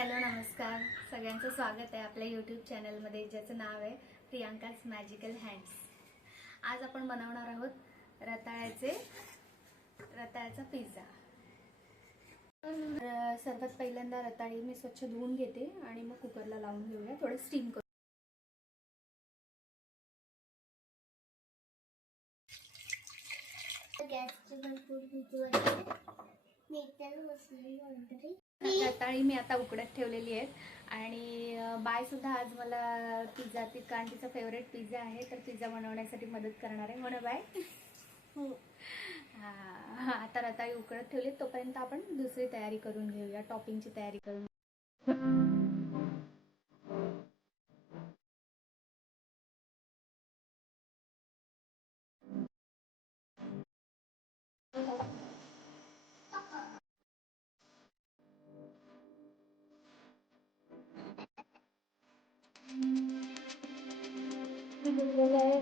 Hello नमस्कार, सगळ्यांचं स्वागत आहे आपल्या यूट्यूब चॅनलमध्ये ज्याचं नाव आहे प्रियांकाज मॅजिकल हँड्स. आज आपण बनवणार आहोत रताळ्याचा पिझ्झा. सर्वात पहिल्यांदा रताळी मी स्वच्छ धुवून घेते आणि मग कुकरला लावून घेऊया, थोडं स्टीम करू. रताळी मी आता उकडत ठेवलेली आहेत आणि बाय सुद्धा आज मला पिझ्झा कारण तिचा फेवरेट पिझ्झा आहे, तर पिझ्झा बनवण्यासाठी मदत करणार आहे. हो ना बाय? हां, आता रताळी उकडत ठेवली, तोपर्यंत आपण दुसरी तयारी करून घेऊया, टॉपिंगची तयारी करून.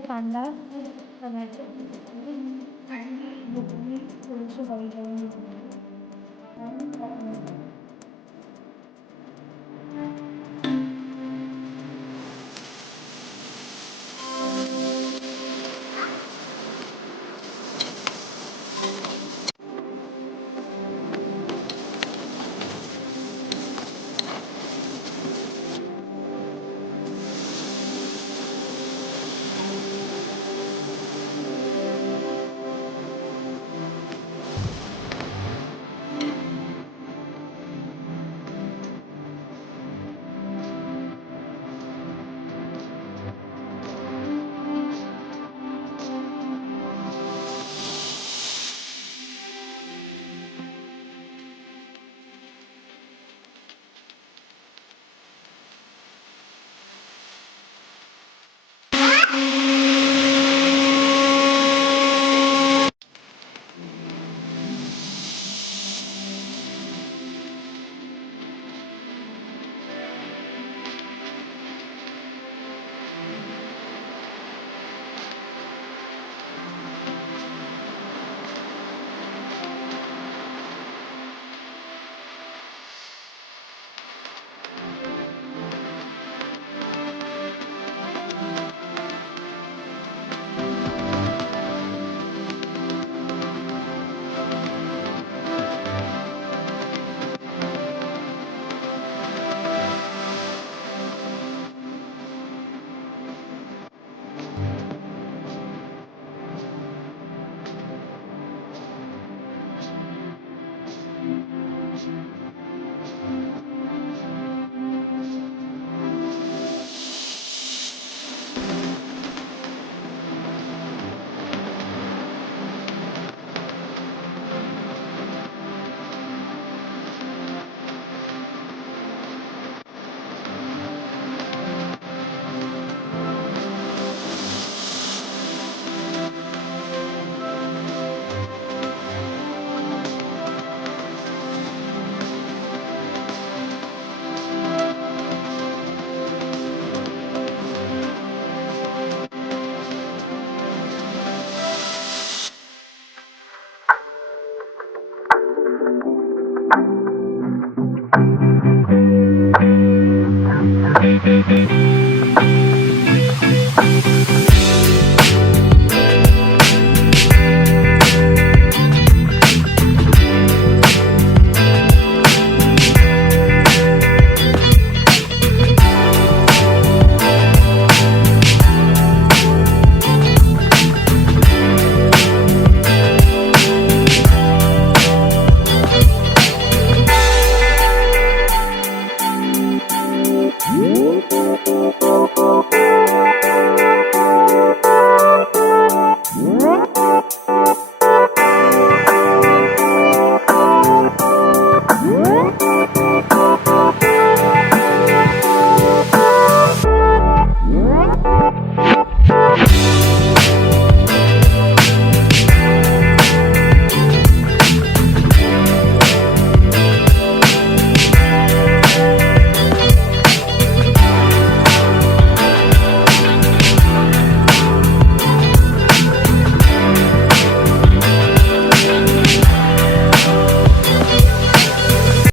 कांदा टोमॅटो आणि थोडीशी हळद घालून